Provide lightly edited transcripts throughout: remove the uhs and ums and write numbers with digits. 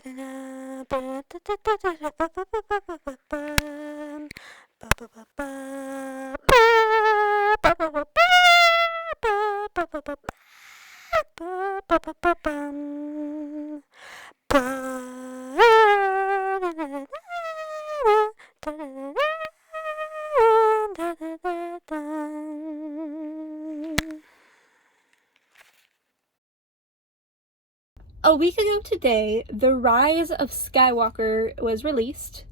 A week ago today, the Rise of Skywalker was released,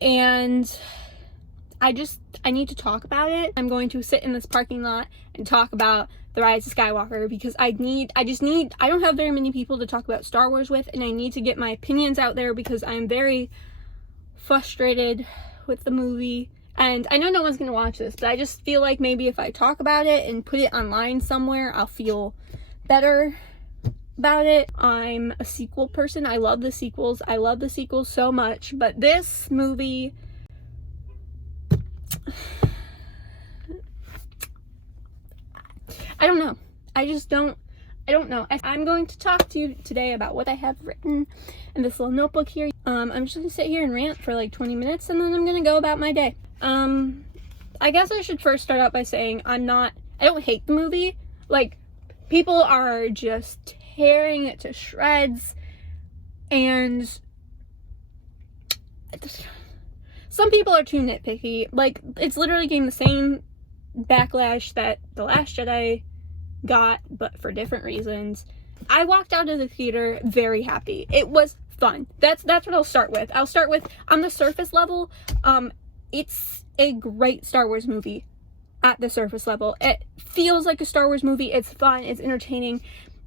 and I need to talk about it. I'm going to sit in this parking lot and talk about the Rise of Skywalker because I don't have very many people to talk about Star Wars with, and I need to get my opinions out there because I'm very frustrated with the movie. And I know no one's going to watch this, but I just feel like maybe if I talk about it and put it online somewhere, I'll feel better about it. I'm a sequel person. I love the sequels. I love the sequels so much, but this movie, I don't know. I don't know. I'm going to talk to you today about what I have written in this little notebook here. I'm just gonna sit here and rant for like 20 minutes and then I'm gonna go about my day. I guess I should first start out by saying I don't hate the movie. Like, people are just tearing it to shreds, and some people are too nitpicky. Like, it's literally getting the same backlash that The Last Jedi got, but for different reasons. I walked out of the theater very happy. It was fun. That's what I'll start with. I'll start with, on the surface level, it's a great Star Wars movie. At the surface level, it feels like a Star Wars movie. It's fun, it's entertaining.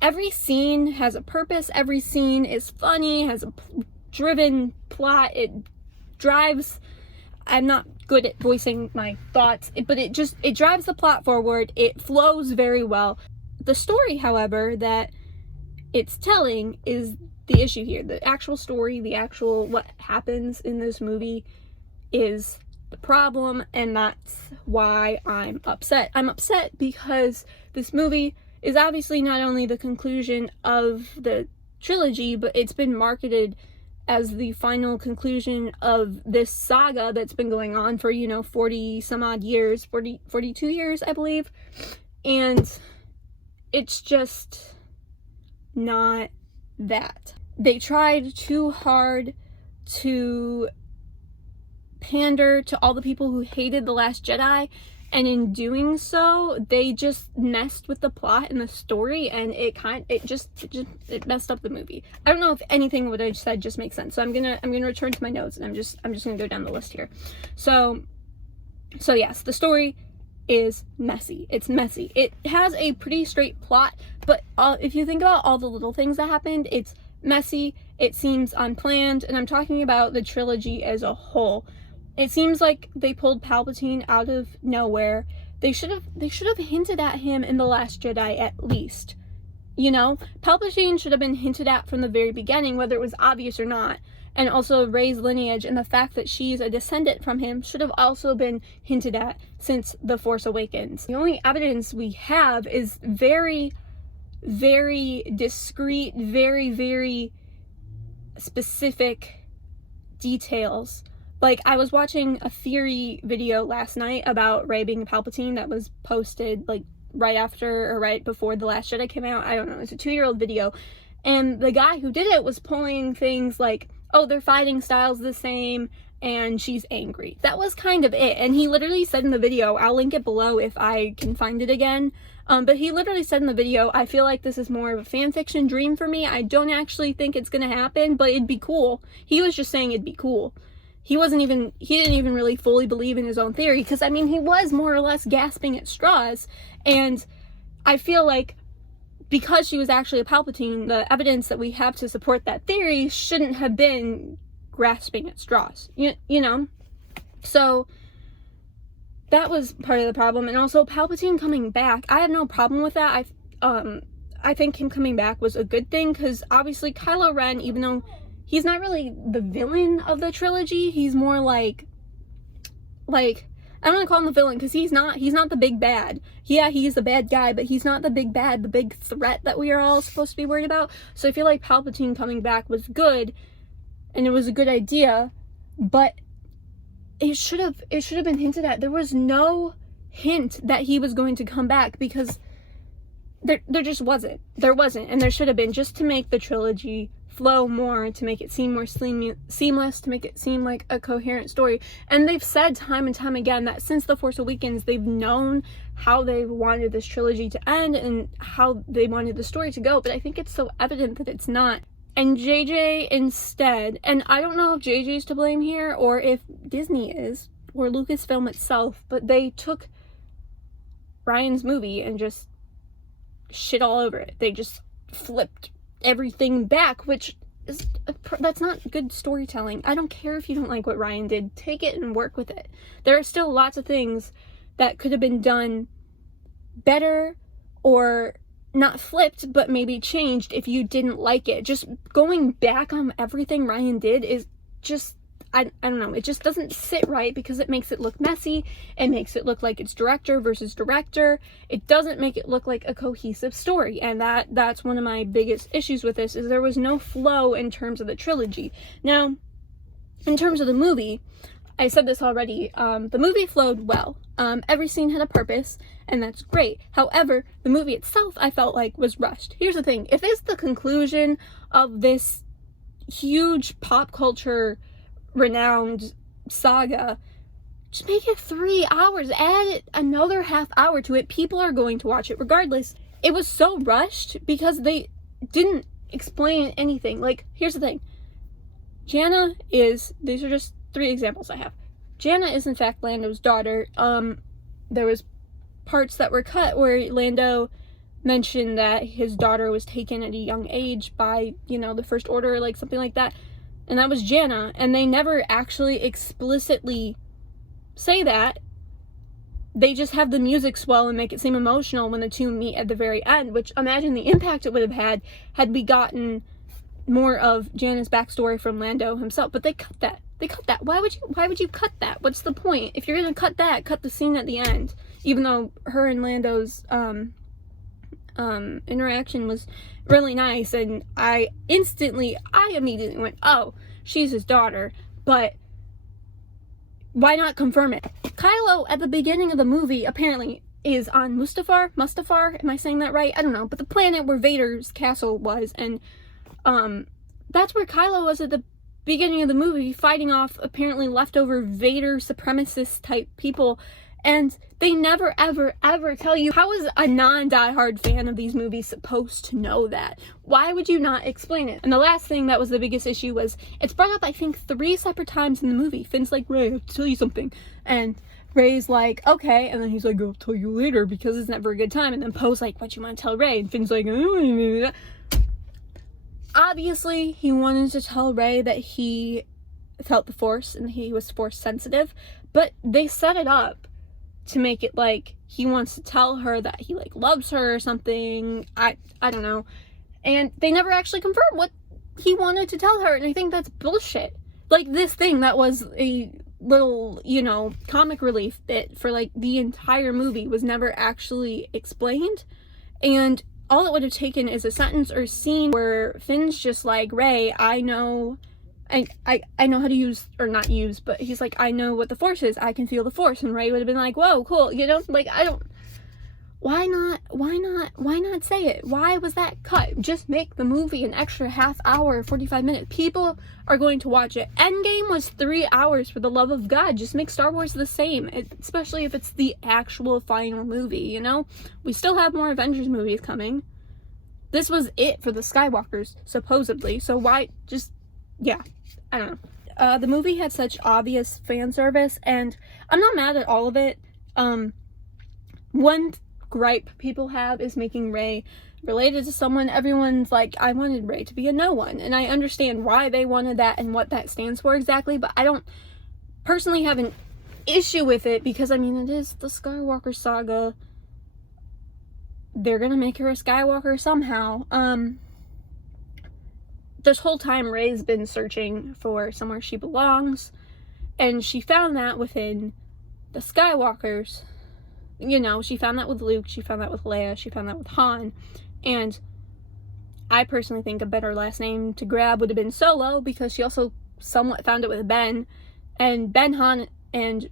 Every scene has a purpose. Every scene is funny, has a driven plot. It drives, I'm not good at voicing my thoughts, but it drives the plot forward. It flows very well. The story, however, that it's telling is the issue here. The actual story, what happens in this movie is the problem, and that's why I'm upset. I'm upset because this movie is obviously not only the conclusion of the trilogy, but it's been marketed as the final conclusion of this saga that's been going on for, 40 some odd years, 42 years, I believe. And it's just not that. They tried too hard to pander to all the people who hated The Last Jedi, and in doing so they just messed with the plot and the story, and it messed up the movie. I don't know if anything what I said just makes sense, so I'm gonna return to my notes, and I'm just gonna go down the list here. So yes, the story is messy. It's messy. It has a pretty straight plot, but if you think about all the little things that happened, it's messy, it seems unplanned, and I'm talking about the trilogy as a whole. It seems like they pulled Palpatine out of nowhere. They should have hinted at him in The Last Jedi at least. Palpatine should have been hinted at from the very beginning, whether it was obvious or not. And also Rey's lineage and the fact that she's a descendant from him should have also been hinted at since The Force Awakens. The only evidence we have is very, very discreet, very, very specific details. Like, I was watching a theory video last night about Rey being Palpatine that was posted, like, right after or right before The Last Jedi came out. I don't know. It's a 2-year-old video. And the guy who did it was pulling things like, oh, their fighting style's the same, and she's angry. That was kind of it. And he literally said in the video, I'll link it below if I can find it again, but he literally said in the video, I feel like this is more of a fan fiction dream for me. I don't actually think it's gonna happen, but it'd be cool. He was just saying it'd be cool. He didn't even really fully believe in his own theory, because, I mean, he was more or less gasping at straws, and I feel like because she was actually a Palpatine, the evidence that we have to support that theory shouldn't have been grasping at straws, you know? So that was part of the problem. And also Palpatine coming back, I have no problem with that. I think him coming back was a good thing, because obviously Kylo Ren, even though he's not really the villain of the trilogy, he's more like I'm gonna call him the villain because he's not the big bad. Yeah, he's the bad guy, but he's not the big bad, the big threat that we are all supposed to be worried about. So I feel like Palpatine coming back was good, and it was a good idea, but it should have been hinted at. There was no hint that he was going to come back, because there just wasn't. There wasn't, and there should have been, just to make the trilogy flow more, to make it seem more seamless, to make it seem like a coherent story. And they've said time and time again that since The Force Awakens, they've known how they wanted this trilogy to end and how they wanted the story to go, but I think it's so evident that it's not. And JJ instead, and I don't know if JJ's to blame here or if Disney is, or Lucasfilm itself, but they took Ryan's movie and just shit all over it. They just flipped everything back, which is that's not good storytelling. I don't care if you don't like what Ryan did. Take it and work with it. There are still lots of things that could have been done better, or not flipped, but maybe changed if you didn't like it. Just going back on everything Ryan did is just, I don't know, it just doesn't sit right, because it makes it look messy. It makes it look like it's director versus director. It doesn't make it look like a cohesive story, and that's one of my biggest issues with this, is there was no flow in terms of the trilogy. Now, in terms of the movie, I said this already, the movie flowed well. Every scene had a purpose, and that's great. However, the movie itself, I felt like, was rushed. Here's the thing. If it's the conclusion of this huge pop culture renowned saga, just make it 3 hours. Add another half hour to it. People are going to watch it regardless. It was so rushed because they didn't explain anything. Like, here's the thing. Jannah is, these are just 3 examples I have. Jannah is in fact Lando's daughter. There was parts that were cut where Lando mentioned that his daughter was taken at a young age by, the First Order, like something like that. And that was Jannah. And they never actually explicitly say that. They just have the music swell and make it seem emotional when the two meet at the very end, which, imagine the impact it would have had we gotten more of Jannah's backstory from Lando himself. But they cut that. Why would you cut that? What's the point? If you're gonna cut that, cut the scene at the end. Even though her and Lando's interaction was really nice, and I immediately went, oh, she's his daughter. But why not confirm it? Kylo at the beginning of the movie apparently is on Mustafar. Am I saying that right? I don't know. But the planet where Vader's castle was, and that's where Kylo was at the beginning of the movie, fighting off apparently leftover Vader supremacist type people. And they never ever tell you. How is a non-diehard fan of these movies supposed to know that? Why would you not explain it? And the last thing that was the biggest issue was, it's brought up I think 3 separate times in the movie. Finn's like, Rey, I have to tell you something. And Rey's like, okay. And then he's like, I'll tell you later, because it's never a good time. And then Poe's like, what you want to tell Rey? And Finn's like, obviously he wanted to tell Rey that he felt the Force and he was Force sensitive, but they set it up to make it like he wants to tell her that he like loves her or something. I don't know. And they never actually confirmed what he wanted to tell her, and I think that's bullshit. Like, this thing that was a little, comic relief bit for like the entire movie was never actually explained. And all it would have taken is a sentence or scene where Finn's just like, Rey, I know how to use, or not use, but he's like, I know what the Force is. I can feel the Force. And Rey would have been like, whoa, cool. Like, why not say it? Why was that cut? Just make the movie an extra half hour, 45 minutes. People are going to watch it. Endgame was 3 hours, for the love of God. Just make Star Wars the same, especially if it's the actual final movie, We still have more Avengers movies coming. This was it for the Skywalkers, supposedly. So why just, yeah, I don't know. The movie had such obvious fan service, and I'm not mad at all of it. One gripe people have is making Rey related to someone. Everyone's like, I wanted Rey to be a no one, and I understand why they wanted that and what that stands for exactly, but I don't personally have an issue with it, because it is the Skywalker saga. They're gonna make her a Skywalker somehow. This whole time Rey's been searching for somewhere she belongs, and she found that within the Skywalkers, you know, she found that with Luke, she found that with Leia, she found that with Han, and I personally think a better last name to grab would have been Solo, because she also somewhat found it with Ben, and Ben, Han, and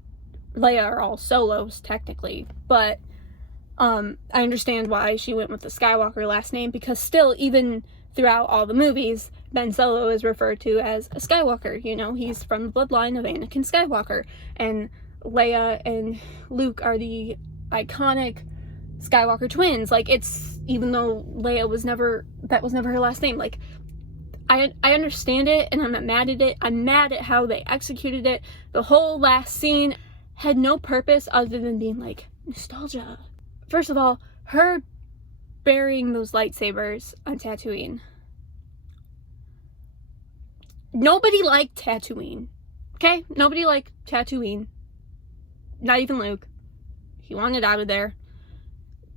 Leia are all Solos, technically, but I understand why she went with the Skywalker last name, because still, even throughout all the movies, Ben Solo is referred to as a Skywalker. You know, he's from the bloodline of Anakin Skywalker, and Leia and Luke are the iconic Skywalker twins. Like, it's, even though Leia was never, that was never her last name, like, I understand it, and I'm not mad at it. I'm mad at how they executed it. The whole last scene had no purpose other than being like, nostalgia. First of all, her burying those lightsabers on Tatooine. Nobody liked Tatooine. Okay? Nobody liked Tatooine. Not even Luke. He wanted out of there.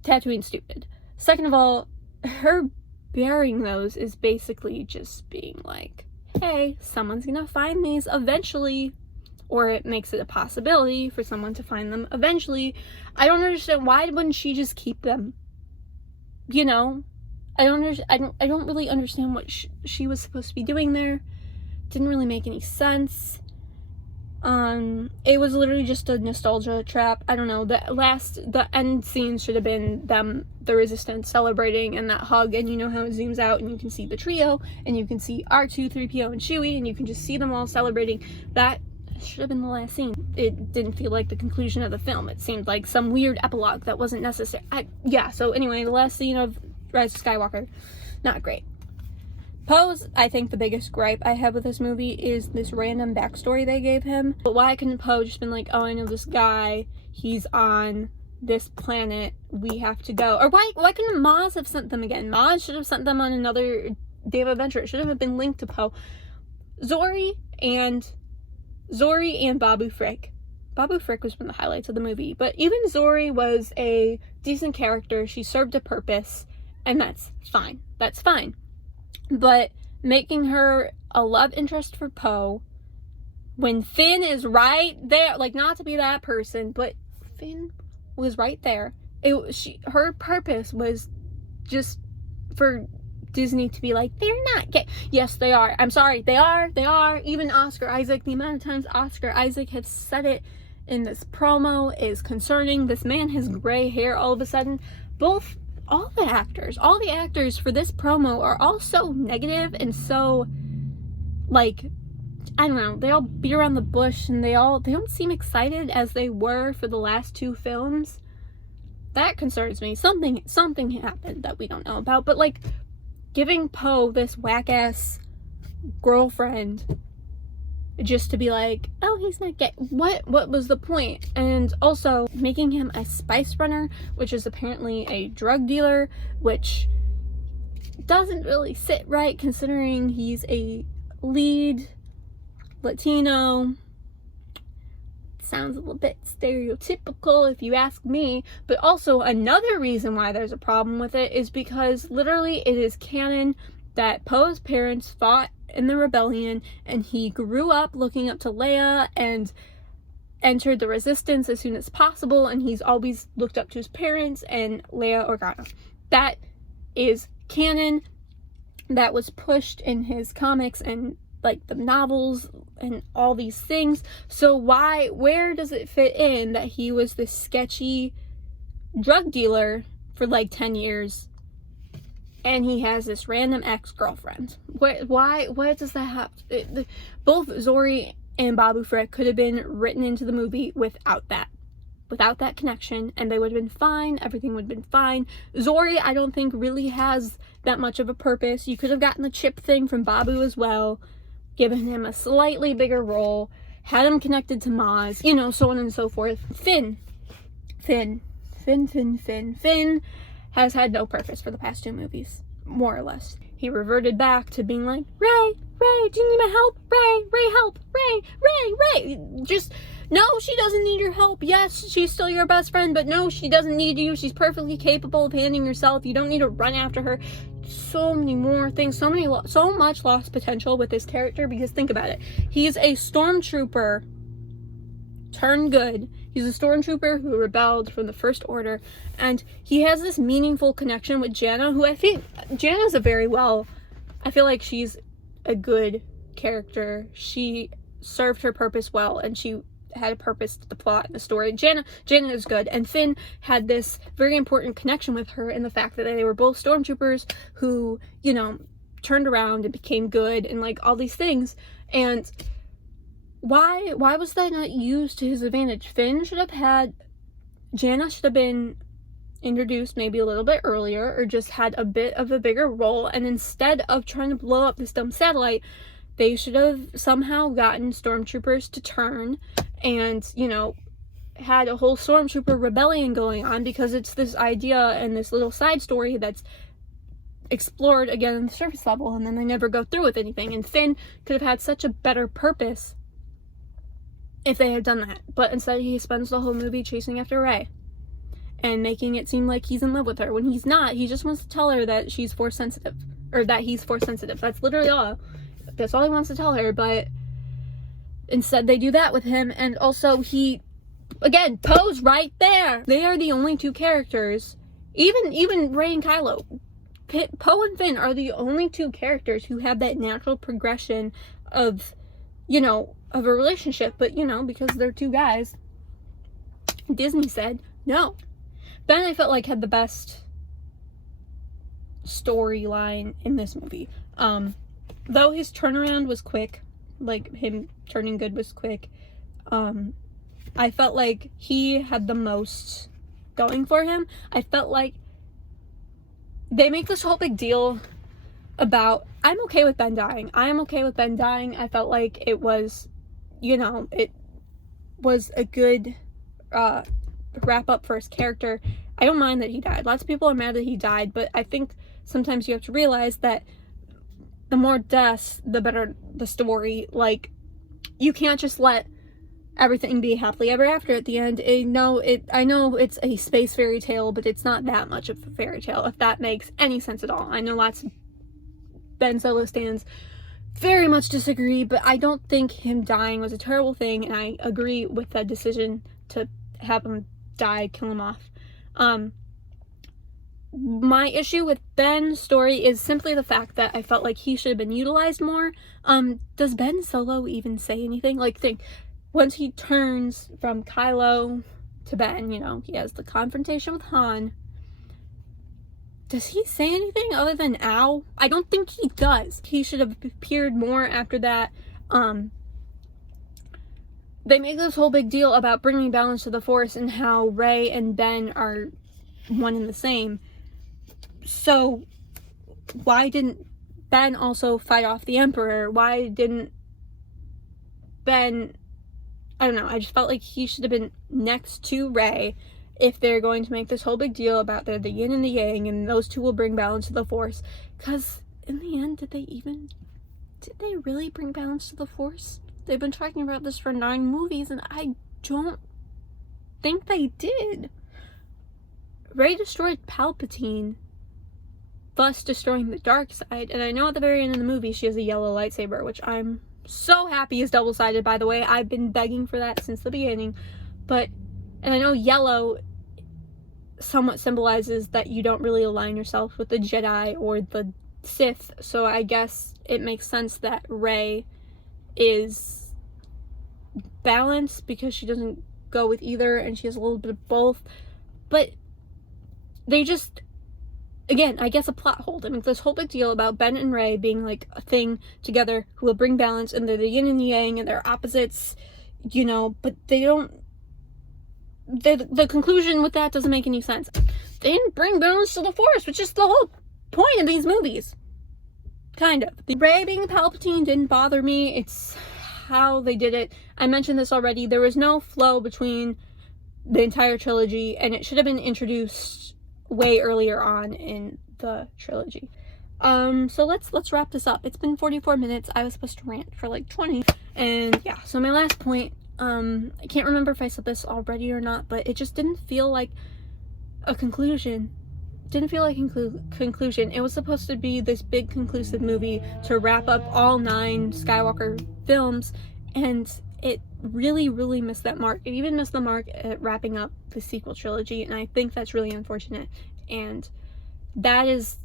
Tatooine's stupid. Second of all, her burying those is basically just being like, hey, someone's gonna find these eventually. Or it makes it a possibility for someone to find them eventually. I don't understand, why wouldn't she just keep them? You know, I don't really understand what she was supposed to be doing there. Didn't really make any sense. It was literally just a nostalgia trap. I don't know. The end scene should have been them, the Resistance, celebrating and that hug, and you know how it zooms out and you can see the trio, and you can see R2, 3PO, and Chewie, and you can just see them all celebrating. That should have been the last scene. It didn't feel like the conclusion of the film. It seemed like some weird epilogue that wasn't necessary. So anyway, the last scene of Rise of Skywalker, not great. Poe's, I think the biggest gripe I have with this movie is this random backstory they gave him. But why couldn't Poe just been like, oh, I know this guy, he's on this planet, we have to go? Or why couldn't Maz have sent them again? Maz should have sent them on another day of adventure. It should have been linked to Poe. Zori and Babu Frick. Babu Frick was one of the highlights of the movie, but even Zori was a decent character. She served a purpose, and that's fine. That's fine. But making her a love interest for Poe when Finn is right there, like, not to be that person, but Finn was right there. Her purpose was just for Disney to be like, they're not gay. Yes, they are. I'm sorry. They are. Even Oscar Isaac, the amount of times Oscar Isaac has said it in this promo is concerning. This man has gray hair all of a sudden. All the actors for this promo are all so negative and so, like, I don't know, they all beat around the bush, and they don't seem excited as they were for the last two films. That concerns me. Something happened that we don't know about, but, like, giving Poe this whack-ass girlfriend just to be like, oh, he's not gay. What was the point? And also making him a spice runner, which is apparently a drug dealer, which doesn't really sit right considering he's a lead Latino. Sounds a little bit stereotypical if you ask me. But also another reason why there's a problem with it is because literally it is canon that Poe's parents fought in the rebellion, and he grew up looking up to Leia and entered the Resistance as soon as possible, and he's always looked up to his parents and Leia Organa. That is canon. That was pushed in his comics and, like, the novels and all these things. So where does it fit in that he was this sketchy drug dealer for like 10 years and he has this random ex-girlfriend? Why does that happen? Both Zori and Babu Frick could have been written into the movie without that connection, and they would have been fine. Everything would have been fine. Zori, I don't think, really has that much of a purpose. You could have gotten the chip thing from Babu as well, given him a slightly bigger role, had him connected to Maz, you know, so on and so forth. Finn has had no purpose for the past two movies, more or less. He reverted back to being like, Ray, do you need my help? Ray, help! Ray! Just, no, she doesn't need your help. Yes, she's still your best friend, but no, she doesn't need you. She's perfectly capable of handling herself. You don't need to run after her. So many more things, so much lost potential with this character, because think about it. He's a stormtrooper turned good. He's a stormtrooper who rebelled from the First Order, and he has this meaningful connection with Jannah, who I feel like she's a good character. She served her purpose well, and she had a purpose to the plot and the story. Jannah is good, and Finn had this very important connection with her in the fact that they were both stormtroopers who, you know, turned around and became good and like all these things. And why was that not used to his advantage? Jannah should have been introduced maybe a little bit earlier, or just had a bit of a bigger role, and instead of trying to blow up this dumb satellite, they should have somehow gotten stormtroopers to turn and, you know, had a whole stormtrooper rebellion going on, because it's this idea and this little side story that's explored again on the surface level, and then they never go through with anything. And Finn could have had such a better purpose if they had done that, but instead he spends the whole movie chasing after Rey and making it seem like he's in love with her when he's not. He just wants to tell her that she's force sensitive, or that he's force sensitive. That's literally all. That's all he wants to tell her, but instead they do that with him. And also he, again, Poe's right there. They are the only two characters, even Rey and Kylo. Poe and Finn are the only two characters who have that natural progression of, you know, of a relationship. But, you know, because they're two guys, Disney said no. Ben, I felt like, had the best storyline in this movie. Though his turnaround was quick, like him turning good was quick, I felt like he had the most going for him. I felt like they make this whole big deal about, I'm okay with Ben dying. I felt like it was, you know, it was a good wrap up for his character. I don't mind that he died. Lots of people are mad that he died, but I think sometimes you have to realize that the more deaths, the better the story. Like, you can't just let everything be happily ever after at the end. I know it's a space fairy tale, but it's not that much of a fairy tale, if that makes any sense at all. I know lots of Ben Solo stands very much disagree, but I don't think him dying was a terrible thing, and I agree with that decision to have him die, kill him off. My issue with Ben's story is simply the fact that I felt like he should have been utilized more. Does Ben Solo even say anything? Like, think, once he turns from Kylo to Ben, you know, he has the confrontation with Han. Does he say anything other than ow? I don't think he does. He should have appeared more after that. They make this whole big deal about bringing balance to the Force and how Rey and Ben are one and the same. So why didn't Ben also fight off the Emperor? Why didn't Ben... I don't know. I just felt like he should have been next to Rey if they're going to make this whole big deal about the yin and the yang, and those two will bring balance to the Force. Because in the end, did they really bring balance to the Force? They've been talking about this for 9 movies, and I don't think they did. Rey destroyed Palpatine, thus destroying the dark side. And I know at the very end of the movie she has a yellow lightsaber, which I'm so happy is double-sided, by the way. I've been begging for that since the beginning. And I know yellow somewhat symbolizes that you don't really align yourself with the Jedi or the Sith, so I guess it makes sense that Rey is balanced because she doesn't go with either, and she has a little bit of both. But they just, again, I guess a plot hole. They make this whole big deal about Ben and Rey being like a thing together who will bring balance, and they're the yin and the yang, and they're opposites, you know, but they don't, the conclusion with that doesn't make any sense. They didn't bring balance to the Force, which is the whole point of these movies. Kind of. The Rey being Palpatine didn't bother me. It's how they did it. I mentioned this already. There was no flow between the entire trilogy, and it should have been introduced way earlier on in the trilogy. So let's wrap this up. It's been 44 minutes. I was supposed to rant for like 20. And yeah, so my last point, I can't remember if I said this already or not, but it just didn't feel like a conclusion. Didn't feel like conclusion. It was supposed to be this big conclusive movie to wrap up all 9 Skywalker films, and it really, really missed that mark. It even missed the mark at wrapping up the sequel trilogy, and I think that's really unfortunate. And that is,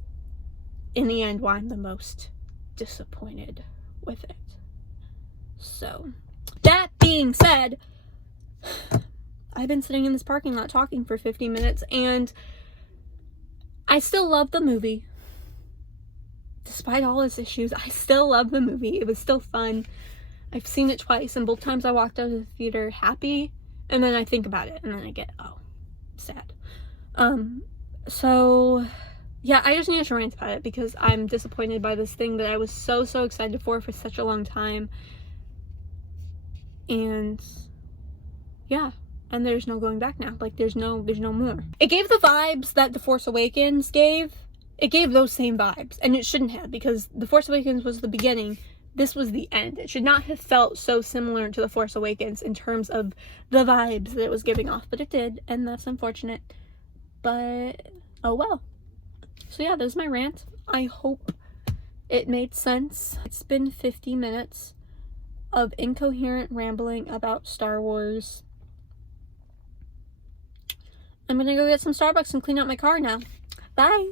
in the end, why I'm the most disappointed with it. So, that being said, I've been sitting in this parking lot talking for 50 minutes, and I still love the movie. Despite all its issues, I still love the movie. It was still fun. I've seen it twice, and both times I walked out of the theater happy, and then I think about it, and then I get, oh, sad. So, yeah, I just need to rant about it, because I'm disappointed by this thing that I was so excited for such a long time. And, yeah. And there's no going back now. Like, there's no more. It gave the vibes that The Force Awakens gave. It gave those same vibes. And it shouldn't have, because The Force Awakens was the beginning. This was the end. It should not have felt so similar to The Force Awakens in terms of the vibes that it was giving off. But it did, and that's unfortunate. But, oh well. So yeah, there's my rant. I hope it made sense. It's been 50 minutes of incoherent rambling about Star Wars. I'm gonna go get some Starbucks and clean out my car now. Bye!